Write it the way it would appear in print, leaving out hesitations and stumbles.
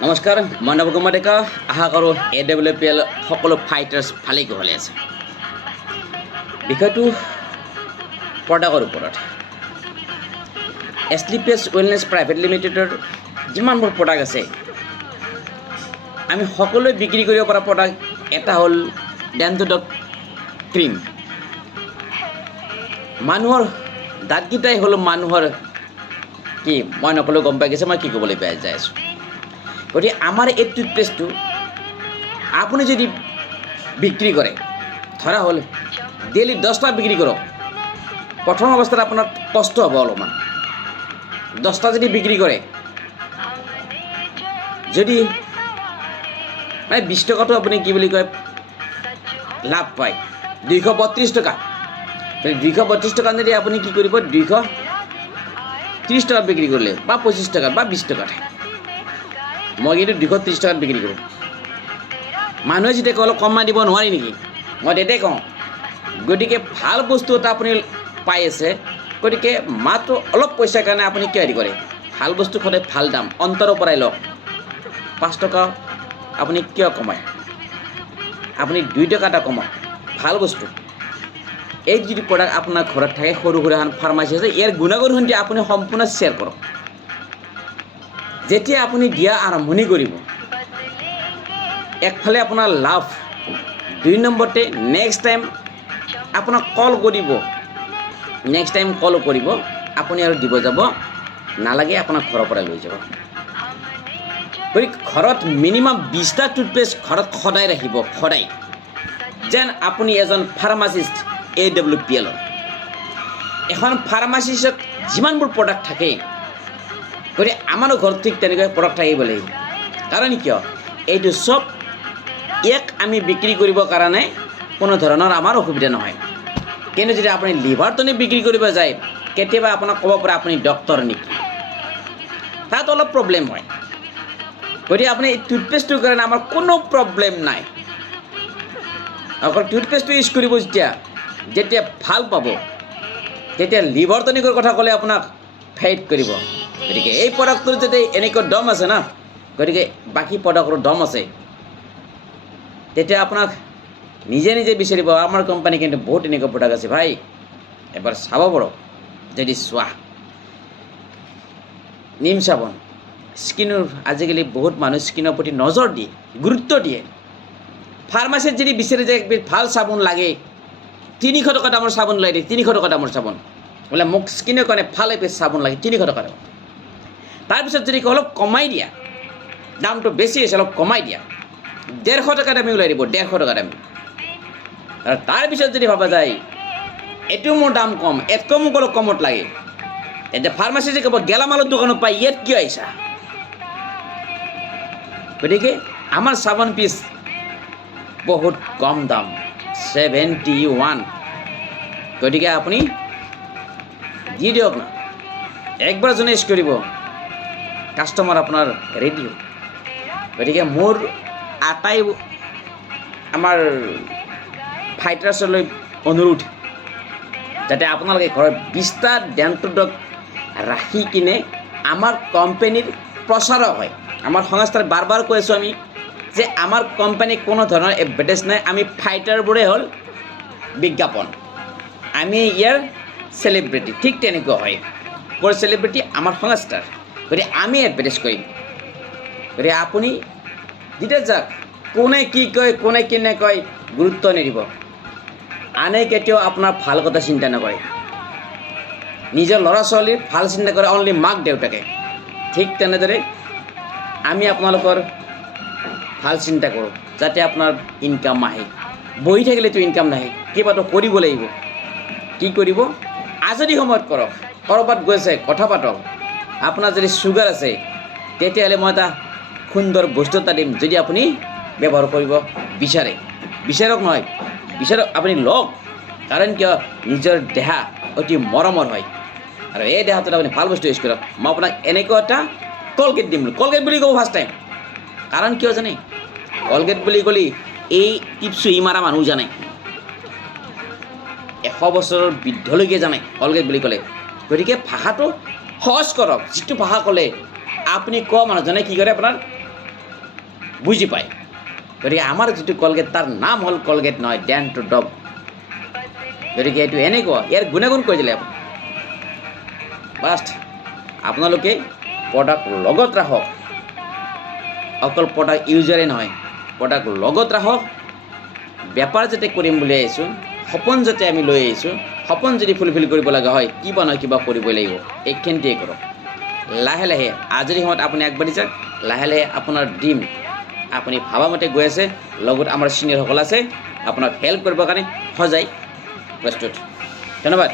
নমস্কাৰ, মই নৱকুমাৰ ডেকা। আশা কৰোঁ AWPL সকলো ফাইটাৰ্ছ ভালেই কুশলে আছে। বিষয়টো প্ৰডাক্টৰ ওপৰত। SLPS ৱেলনেছ প্ৰাইভেট লিমিটেডৰ যিমানবোৰ প্ৰডাক্ট আছে, আমি সকলোৱে বিক্ৰী কৰিব পৰা প্ৰডাক্ট এটা হ'ল ডেণ্টোডক ক্ৰীম। মানুহৰ দাঁতকেইটাই হ'ল মানুহৰ কি মই নকলেও গম পাই গৈছে মই কি ক'বলৈ যাই আছোঁ। গতিকে আমাৰ এই টুথপেষ্টটো আপুনি যদি বিক্ৰী কৰে, ধৰা হ'ল ডেইলি 10টা বিক্ৰী কৰক, প্ৰথম অৱস্থাত আপোনাৰ কষ্ট হ'ব অলপমান। 10টা যদি বিক্ৰী কৰে, যদি মানে 20 টকাটো আপুনি কি বুলি কয় লাভ পায়, 232 টকা। 232 টকা যদি আপুনি কি কৰিব, 230 টকাত বিক্ৰী কৰিলে বা 25 টকাত বা 20 টকাত, মই কিন্তু 230 টকাত বিক্ৰী কৰোঁ। মানুহে যেতিয়া কয় অলপ কমাই দিব নোৱাৰি নেকি, মই তেতিয়াই কওঁ। গতিকে ভাল বস্তু এটা আপুনি পাই আছে, গতিকে মাত্ৰ অলপ পইচাৰ কাৰণে আপুনি কিয় হেৰি কৰে। ভাল বস্তু সদায় ভাল দাম, অন্তৰৰ পৰাই লওক। 5 টকা আপুনি কিয় কমায়, আপুনি 2 টকা এটা কমাওক। ভাল বস্তু এই যিটো প্ৰডাক্ট আপোনাৰ ঘৰত থাকে, সৰু সুৰা এখন ফাৰ্মাচী আছে, ইয়াৰ গুণাগুণ সন্ধিয়া আপুনি সম্পূৰ্ণ শ্বেয়াৰ কৰক। যেতিয়া আপুনি দিয়া আৰম্ভণি কৰিব, একফালে আপোনাৰ লাভ, 2 নম্বৰতে নেক্সট টাইম আপোনাক কল কৰিব, আপুনি আৰু দিব যাব নালাগে, আপোনাৰ ঘৰৰ পৰা লৈ যাব। গতিকে ঘৰত মিনিমাম 20টা টুথপেষ্ট ঘৰত সদায় ৰাখিব, সদায় যেন আপুনি এজন ফাৰ্মাচিষ্ট। AWPL এখন ফাৰ্মাচিষ্টত যিমানবোৰ প্ৰডাক্ট থাকে, গতিকে আমাৰো ঘৰত ঠিক তেনেকৈ প্ৰডাক্ট থাকিব লাগিব। কাৰণ কিয়, এইটো চব ইয়াক আমি বিক্ৰী কৰিবৰ কাৰণে কোনো ধৰণৰ আমাৰ অসুবিধা নহয়। কিন্তু যদি আপুনি লিভাৰ টনিক বিক্ৰী কৰিব যায়, কেতিয়াবা আপোনাক ক'ব পাৰে আপুনি ডক্টৰ নেকি, তাত অলপ প্ৰব্লেম হয়। গতিকে আপুনি এই টুথপেষ্টটোৰ কাৰণে আমাৰ কোনো প্ৰব্লেম নাই। অকল টুথপেষ্টটো ইউজ কৰিব যেতিয়া ভাল পাব, তেতিয়া লিভাৰ টনিকৰ কথা ক'লে আপোনাক ফেইট কৰিব। গতিকে এই প্ৰডাক্টটোৰ যদি এনেকুৱা দম আছে না, গতিকে বাকী প্ৰডাক্টৰ দম আছে, তেতিয়া আপোনাক নিজে বিচাৰিব। আমাৰ কোম্পানী কিন্তু বহুত এনেকুৱা প্ৰডাক্ট আছে ভাই, এবাৰ চাব পাৰক। যদি চোৱা নিম চাবোন, স্কিনৰ আজিকালি বহুত মানুহ স্কিনৰ প্ৰতি নজৰ দিয়ে, গুৰুত্ব দিয়ে। ফাৰ্মাচীত যদি বিচাৰে যে একবিধ ভাল চাবোন লাগে, 300 টকা দামৰ চাবোন লৈ দিয়ে, 300 টকা দামৰ চাবোন বোলে মোক স্কিনৰ কাৰণে ভাল এপিচ চাবোন লাগে, 300 টকা দাম। তাৰপিছত যদি অলপ কমাই দিয়া, দামটো বেছি হৈছে অলপ কমাই দিয়া, 150 টকা দামী ওলাই দিব, 150 টকা দামী। আৰু তাৰপিছত যদি ভাবা যায় এইটো মোৰ দাম কম, এতকৈ মোক অলপ কমত লাগে, এতিয়া ফাৰ্মাচী যে ক'ব গেলামালৰ দোকানত পাই, ইয়াত কিয় আহিছা। গতিকে আমাৰ চাবোন পিচ বহুত কম দাম, 71। গতিকে আপুনি দি দিয়ক না, একবাৰ যোনে ইউজ কৰিব, কাষ্টমাৰ আপোনাৰ ৰেডি। গতিকে মোৰ আটাই আমাৰ ফাইটাৰ্ছলৈ অনুৰোধ, যাতে আপোনালোকে ঘৰত 20টা ডেণ্টোডক ৰাখি কিনে আমাৰ কোম্পানীৰ প্ৰচাৰক হয়। আমাৰ সংস্থাৰ বাৰ কৈ আছোঁ আমি যে আমাৰ কোম্পানী কোনো ধৰণৰ এডভাৰটাইজ নাই, আমি ফাইটাৰবোৰে হ'ল বিজ্ঞাপন, আমি ইয়াৰ চেলিব্ৰিটি। ঠিক তেনেকুৱা হয়, কৰ চেলিব্ৰিটি আমাৰ সংস্থাৰ। গতিকে আমি এডভাৰটাইজ কৰিম। গতিকে আপুনি যেতিয়া যাক কোনে কি কয়, কোনে কি নকয় গুৰুত্ব নিদিব। আনে কেতিয়াও আপোনাৰ ভাল কথা চিন্তা নকৰে, নিজৰ ল'ৰা ছোৱালীৰ ভাল চিন্তা কৰে অনলি মাক দেউতাকে। ঠিক তেনেদৰে আমি আপোনালোকৰ ভাল চিন্তা কৰোঁ, যাতে আপোনাৰ ইনকাম আহে। বহি থাকিলেতো ইনকাম নাহে, কিবাটো কৰিব লাগিব। কি কৰিব, আজৰি সময়ত কৰক, ক'ৰবাত গৈছে কথা পাতক। আপোনাৰ যদি চুগাৰ আছে, তেতিয়াহ'লে মই এটা সুন্দৰ বস্তু এটা দিম, যদি আপুনি ব্যৱহাৰ কৰিব বিচাৰক নহয়, বিচাৰক আপুনি লওক। কাৰণ কিয়, নিজৰ দেহা অতি মৰমৰ হয়, আৰু এই দেহাটোত আপুনি ভাল বস্তু ইউজ কৰক। মই আপোনাক এনেকুৱা এটা কলগেট দিম, কলগেট বুলি ক'ব ফাৰ্ষ্ট টাইম। কাৰণ কিয় জানে, কলগেট বুলি ক'লে এই টিপছু মাৰা মানুহ জানে, 100 বছৰৰ বৃদ্ধলৈকে জানে কলগেট বুলি ক'লে। গতিকে ভাষাটো সহজ কৰক, যিটো ভাষা ক'লে আপুনি কোৱা মানুহজনে কি কৰে, আপোনাৰ বুজি পায় গতিকে আমাৰ যিটো কলগেট তাৰ নাম হ'ল কলগেট নহয় ডেণ্টো ডগ গতিকে এইটো এনেকুৱা ইয়াৰ গুণাগুণ কৈ দিলে আপুনি ফাৰ্ষ্ট আপোনালোকে প্ৰডাক্ট লগত ৰাখক অকল প্ৰডাক্ট ইউজাৰে নহয় প্ৰডাক্ট লগত ৰাখক বেপাৰ যাতে কৰিম বুলি আহিছোঁ সপোন যাতে আমি লৈ আহিছোঁ সপোন যদি ফুলফিল কৰিব লগা হয় কিবা নহয় কিবা কৰিবই লাগিব এইখিনিতেই কৰক লাহে লাহে আজৰি সময়ত আপুনি আগবাঢ়ি যাওক লাহে লাহে আপোনাৰ ড্ৰিম আপুনি ভাবামতে গৈ আছে লগত আমাৰ ছিনিয়ৰসকল আছে আপোনাক হেল্প কৰিবৰ কাৰণে সজাই প্ৰস্তুত ধন্যবাদ